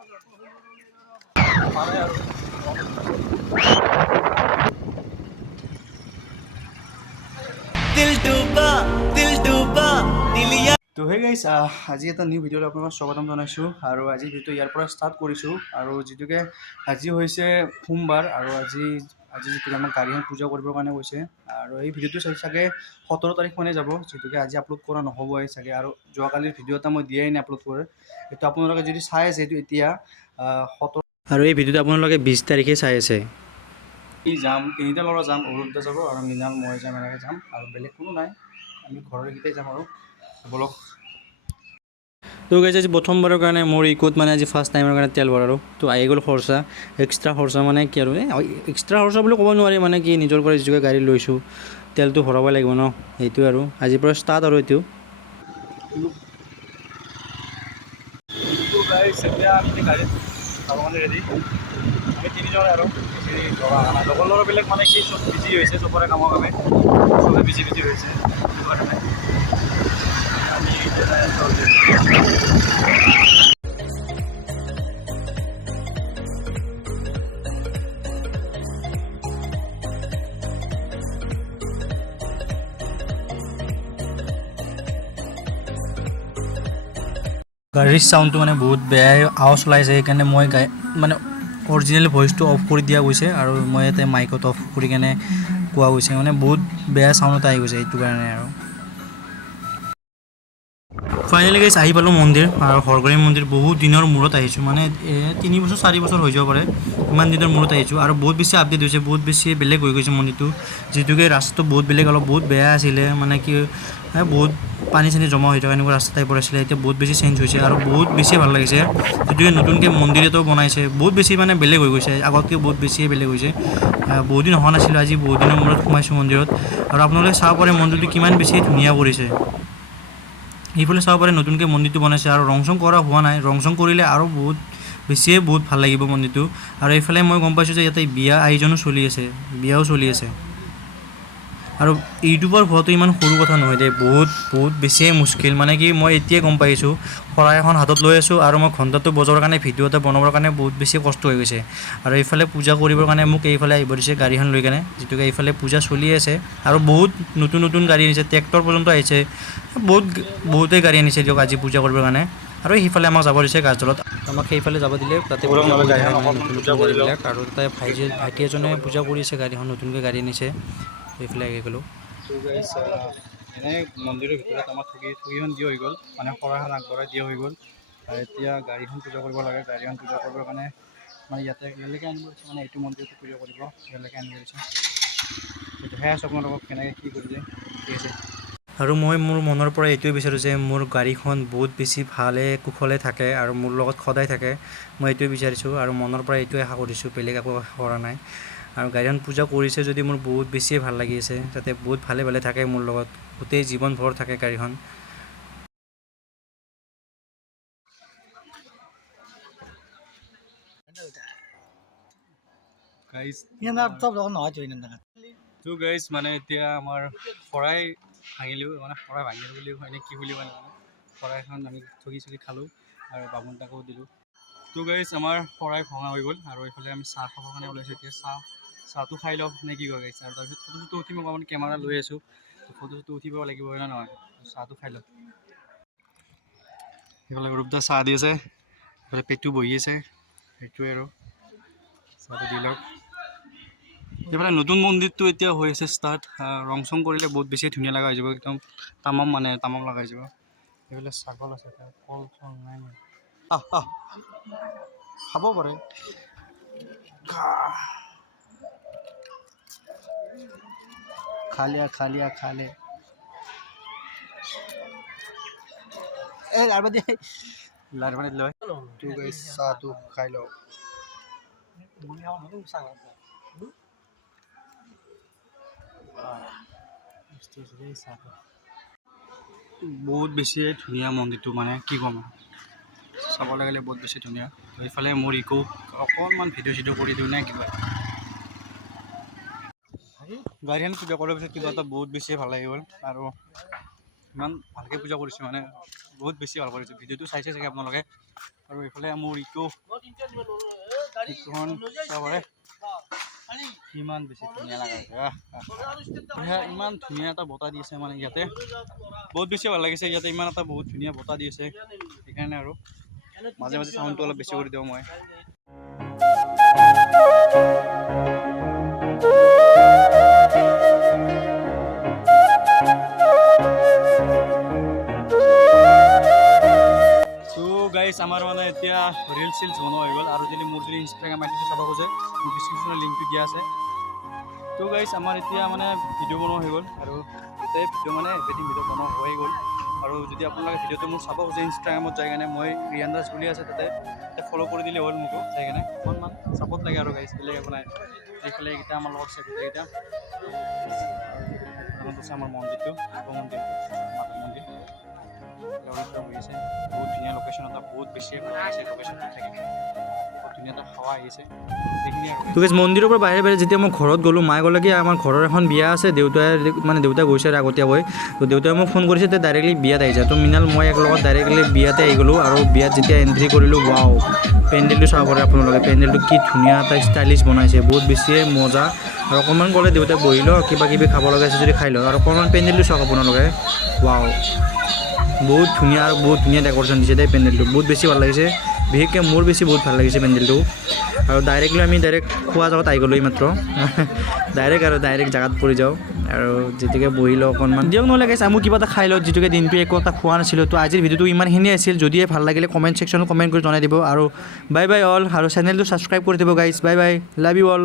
তো হে গাইছ আজি এটা নিউ ভিডিঅ'লৈ আপোনালোকক স্বাগতম জনাইছোঁ আৰু আজি ভিডিঅ'টো ইয়াৰ পৰা ষ্টাৰ্ট কৰিছোঁ আৰু যিটোকে আজি হৈছে সোমবাৰ আৰু আজি যিটোকে আমাক গাড়ীখন পূজা কৰিবৰ কাৰণে কৈছে আৰু এই ভিডিঅ'টো চাগে 17 তাৰিখ মানে যাব যিটোকে আজি আপলোড কৰা নহ'বই চাগে আৰু যোৱাকালিৰ ভিডিঅ' এটা মই দিয়াই নাই আপলোড কৰে এইটো আপোনালোকে যদি চাই আছে এইটো এতিয়া 17 আৰু এই ভিডিঅ'টো আপোনালোকে 20 তাৰিখে চাই আছে। যাম তিনিটা ল'ৰা যাম অৰুণদা যাব আৰু মৃণাল মই যাম এনেকৈ যাম আৰু বেলেগ কোনো নাই আমি ঘৰৰ এইকেইটাই যাম আৰু বলক। তো গাইজ আজি প্ৰথমবাৰৰ কাৰণে মোৰ ইকোত মানে আজি ফাৰ্ষ্ট টাইমৰ কাৰণে তেল ভৰালোঁ তো আহি গ'ল খৰচা এক্সট্ৰা খৰচা মানে কি আৰু এক্সট্ৰা খৰচা বুলি ক'ব নোৱাৰি মানে কি নিজৰ পৰা যিটোকে গাড়ী লৈছোঁ তেলটো ভৰাবই লাগিব ন সেইটোৱে আৰু আজিৰ পৰা ষ্টাৰ্ট আৰু এইটো আমি গাড়ীত যাব মানে ৰেডি আমি তিনিজন আৰু লগৰ ল'ৰাবিলাক মানে কি চব বিজি হৈছে চবৰে কামৰ কামে চবে বিজি হৈছে আমি গাড়ীৰ চাউণ্ডটো মানে বহুত বেয়াই আৱাজ ওলাইছে সেইকাৰণে মই মানে অৰিজিনেল ভইচটো অফ কৰি দিয়া গৈছে আৰু মই ইয়াতে মাইকত অফ কৰি কেনে কোৱা গৈছে মানে বহুত বেয়া চাউণ্ড এটা আহি গৈছে সেইটো কাৰণে আৰু ফাইনেলি গাইজ আহি পালোঁ মন্দিৰ আৰু হৰগুৰি মন্দিৰ বহুত দিনৰ মূৰত আহিছোঁ মানে 3 বছৰ 4 বছৰ হৈ যাব পাৰে ইমান দিনৰ মূৰত আহিছোঁ আৰু বহুত বেছি আপডেট হৈছে বহুত বেছি বেলেগ হৈ গৈছে মন্দিৰটো যিটোকে ৰাস্তাটো বহুত বেলেগ অলপ বহুত বেয়া আছিলে মানে কি বহুত পানী চানী জমা হৈ থকা এনেকুৱা ৰাস্তা টাইপৰ আছিলে এতিয়া বহুত বেছি চেঞ্জ হৈছে আৰু বহুত বেছি ভাল লাগিছে যিটোকে নতুনকৈ মন্দিৰ এটাও বনাইছে বহুত বেছি মানে বেলেগ হৈ গৈছে আগতকৈ বহুত বেছিয়ে বেলেগ হৈছে বহুত দিন অহা নাছিলোঁ আজি বহুত দিনৰ মূৰত সোমাইছোঁ মন্দিৰত আৰু আপোনালোকে চাব পাৰে মন্দিৰটো কিমান বেছি ধুনীয়া কৰিছে এইফালে চাব পাৰে নতুনকৈ মন্দিৰটো বনাইছে আৰু ৰং চং কৰা হোৱা নাই ৰং চং কৰিলে আৰু বহুত ভাল লাগিব মন্দিৰটো আৰু এইফালে মই গম পাইছোঁ যে ইয়াতে বিয়া আয়োজনো চলি আছে বিয়াও চলি আছে আৰু ইউটিউবৰ হোৱাটো ইমান সৰু কথা নহয় দেই বহুত বেছিয়ে মুস্কিল মানে কি মই এতিয়াই গম পাইছোঁ শৰাই এখন হাতত লৈ আছোঁ আৰু মই ঘণ্টাটো বজাবৰ কাৰণে ভিডিঅ' এটা বনাবৰ কাৰণে বহুত বেছি কষ্ট হৈ গৈছে আৰু এইফালে পূজা কৰিবৰ কাৰণে মোক এইফালে আহিব দিছে গাড়ীখন লৈ কেনে যিটোকে এইফালে পূজা চলি আছে আৰু বহুত নতুন গাড়ী আনিছে ট্ৰেক্টৰ পৰ্যন্ত আহিছে বহুতেই গাড়ী আনিছে দিয়ক আজি পূজা কৰিবৰ কাৰণে আৰু সেইফালে আমাক যাব দিছে গাছডালত আমাক সেইফালে যাব দিলে তাতে পূজা কৰি থাকে মানে নতুন গাড়ীবিলাক আৰু তাতে ভাইটি এজনে পূজা কৰি আছে গাড়ীখন নতুনকৈ গাড়ী আনিছে এইফালে আহি গ'লোঁ এনে মন্দিৰৰ ভিতৰত আমাৰ ঠগিখন দিয়া হৈ গ'ল মানে শৰাইখন আগবঢ়াই দিয়া হৈ গ'ল আৰু এতিয়া গাড়ীখন পূজা কৰিব লাগে গাড়ীখন পূজা কৰিবৰ কাৰণে মানে ইয়ালৈকে আনিব দিছে মানে এইটো মন্দিৰটো পূজা কৰিব ইয়ালৈকে আনিব দিছে দেখাই আছোঁ আপোনালোকক কেনেকৈ কি কৰিছে ঠিক আছে আৰু মই মোৰ মনৰ পৰা এইটোৱে বিচাৰোঁ যে মোৰ গাড়ীখন বহুত বেছি ভালে কুশলে থাকে আৰু মোৰ লগত সদায় থাকে মই এইটোৱে বিচাৰিছোঁ আৰু মনৰ পৰা এইটোৱে আশা কৰিছোঁ বেলেগ একো আশা কৰা নাই আৰু গাড়ীখন পূজা কৰিছে যদি মোৰ বহুত বেছিয়ে ভাল লাগি আছে যাতে বহুত ভালে থাকে মোৰ লগত গোটেই জীৱনভৰ থাকে গাড়ীখন তো গাইজ মানে এতিয়া আমাৰ শৰাই ভাঙিলোঁ মানে শৰাই ভাঙিলোঁ বুলি হয়নে কি বুলি মানে শৰাইখন আমি ঠগি খালোঁ আৰু বামুণ তাকো দিলোঁ তো গাইজ আমাৰ শৰাই ভঙা হৈ গ'ল আৰু এইফালে আমি চাহ খাবৰ কাৰণে ওলাইছোঁ এতিয়া চাহটো খাই লওঁ নে কি কয় গাইজ আৰু তাৰপিছত ফটো উঠিব মানে কেমেৰা লৈ আছোঁ ফটো উঠিব লাগিব হয় নে নহয় চাহটো খাই লওঁ এইফালে ৰূপদা চাহ দি আছে এইফালে পেটু বহি আছে সেইটোৱে আৰু চাহটো দি লওক এইফালে নতুন মন্দিৰটো এতিয়া হৈ আছে ষ্টাৰ্ট ৰং চং কৰিলে বহুত বেছি ধুনীয়া লগা হৈ যাব একদম তামাম লগা হৈ যাব এইফালে ছাগল আছে কল চল নাই খাব পাৰে খালে লাৰবাৰী লয় চাহটো খাই লওঁ বহুত বেছিয়ে ধুনীয়া মন্দিৰটো মানে কি ক'ম চাব লাগিলে বহুত বেছি ধুনীয়া এইফালে মোৰ ইকো অকণমান ভিডিঅ' চিডিঅ' কৰি দিওঁ নে কিবা গাড়ীখন পূজা কৰাৰ পিছত কিবা এটা বহুত বেছি ভাল লাগি গ'ল আৰু ইমান ভালকৈ পূজা কৰিছে মানে বহুত বেছি ভাল কৰিছে ভিডিঅ'টো চাইছে চাগে আপোনালোকে আৰু এইফালে মোৰ ইকোখন চাব পাৰে কিমান বেছি ধুনীয়া লাগা ইমান ধুনীয়া এটা বতাহ দি আছে মানে ইয়াতে বহুত বেছি ভাল লাগিছে ইয়াতে ইমান এটা বহুত ধুনীয়া বতাহ দি আছে সেইকাৰণে আৰু মাজে মাজে চাউণ্ডটো অলপ বেছি কৰি দিওঁ মই গাইজ আমাৰ মানে এতিয়া ৰিল চিলছ বনোৱা হৈ গ'ল আৰু যদি মোৰ যদি ইনষ্টাগ্ৰাম আইডিটো চাব খোজে মোৰ ডিছক্ৰিপশ্যনৰ লিংকটো দিয়া আছে তো গাইজ আমাৰ এতিয়া মানে ভিডিঅ' বনোৱা হৈ গ'ল আৰু গোটেই ভিডিঅ' মানে এভৰিথিং ভিডিঅ' বনোৱা হৈ গ'ল আৰু যদি আপোনালোকে ভিডিঅ'টো মোৰ চাব খোজে ইনষ্টাগ্ৰামত যাই কেনে মই ৰিয়ান দাস বুলি আছে তাতে ফ'ল' কৰি দিলে হ'ল মোকো চাই কেনে অকণমান ছাপৰ্ট লাগে আৰু গাইজ বেলেগ একো নাই এইফালে এইকেইটা আমাৰ লগত আছে গোটেইকেইটা আছে আমাৰ মন্দিৰটো শিৱ মন্দিৰ মাধৱ মন্দিৰ হৈ আছে বহুত ধুনীয়া লোকেশ্যন এটা বহুত বেছি ভাল লাগিছে লোকেশ্যনটো থাকি বহুত ধুনীয়া এটা হাৱা আহিছে সেইখিনি আৰু তো গাইজ মন্দিৰৰ পৰা বাহিৰে বাহিৰে যেতিয়া মই ঘৰত গ'লোঁ মায়ে ক'লে কি আমাৰ ঘৰৰ এখন বিয়া আছে দেউতাই গৈছে আৰু আগতীয়াকৈ তো দেউতাই মোক ফোন কৰিছে তেতিয়া ডাইৰেক্টলি বিয়াত আহিছে তো মিনাল মই এক লগত ডাইৰেক্টলি বিয়াতে আহি গ'লোঁ আৰু বিয়াত যেতিয়া এণ্ট্ৰি কৰিলোঁ ৱাও পেণ্ডেলটো চাব পাৰে আপোনালোকে পেণ্ডেলটো কি ধুনীয়া এটা ষ্টাইলিছ বনাইছে বহুত বেছিয়ে মজা আৰু অকণমান ক'লে দেউতাই বহি লওঁ কিবা কিবি খাব লগা আছে যদি খাই লওঁ আৰু অকণমান পেণ্ডেলটো চাওক আপোনালোকে ৱাও বহুত ধুনীয়া আৰু বহুত ধুনীয়া ডেক'ৰেশ্যন দিছে দেই পেণ্ডেলটো বহুত বেছি ভাল লাগিছে বিশেষকৈ মোৰ বেছি বহুত ভাল লাগিছে পেণ্ডেলটো আৰু ডাইৰেক্টলি আমি খোৱা জেগাত আহি গ'লোঁ মাত্ৰ ডাইৰেক্ট জেগাত পৰি যাওঁ আৰু যেতিয়াকৈ বহি লওঁ অকণমান দিয়ক নহ'লে গাইছ আমি কিবা এটা খাই লওঁ যিটোকে দিনটো একো এটা খোৱা নাছিলোঁ তো আজিৰ ভিডিঅ'টো ইমানখিনিয়ে আছিল যদিহে ভাল লাগিলে কমেণ্ট ছেকশ্যনত কমেণ্ট কৰি জনাই দিব আৰু বাই বাই অল আৰু চেনেলটো ছাবস্ক্ৰাইব কৰি দিব গাইছ bye bye love you all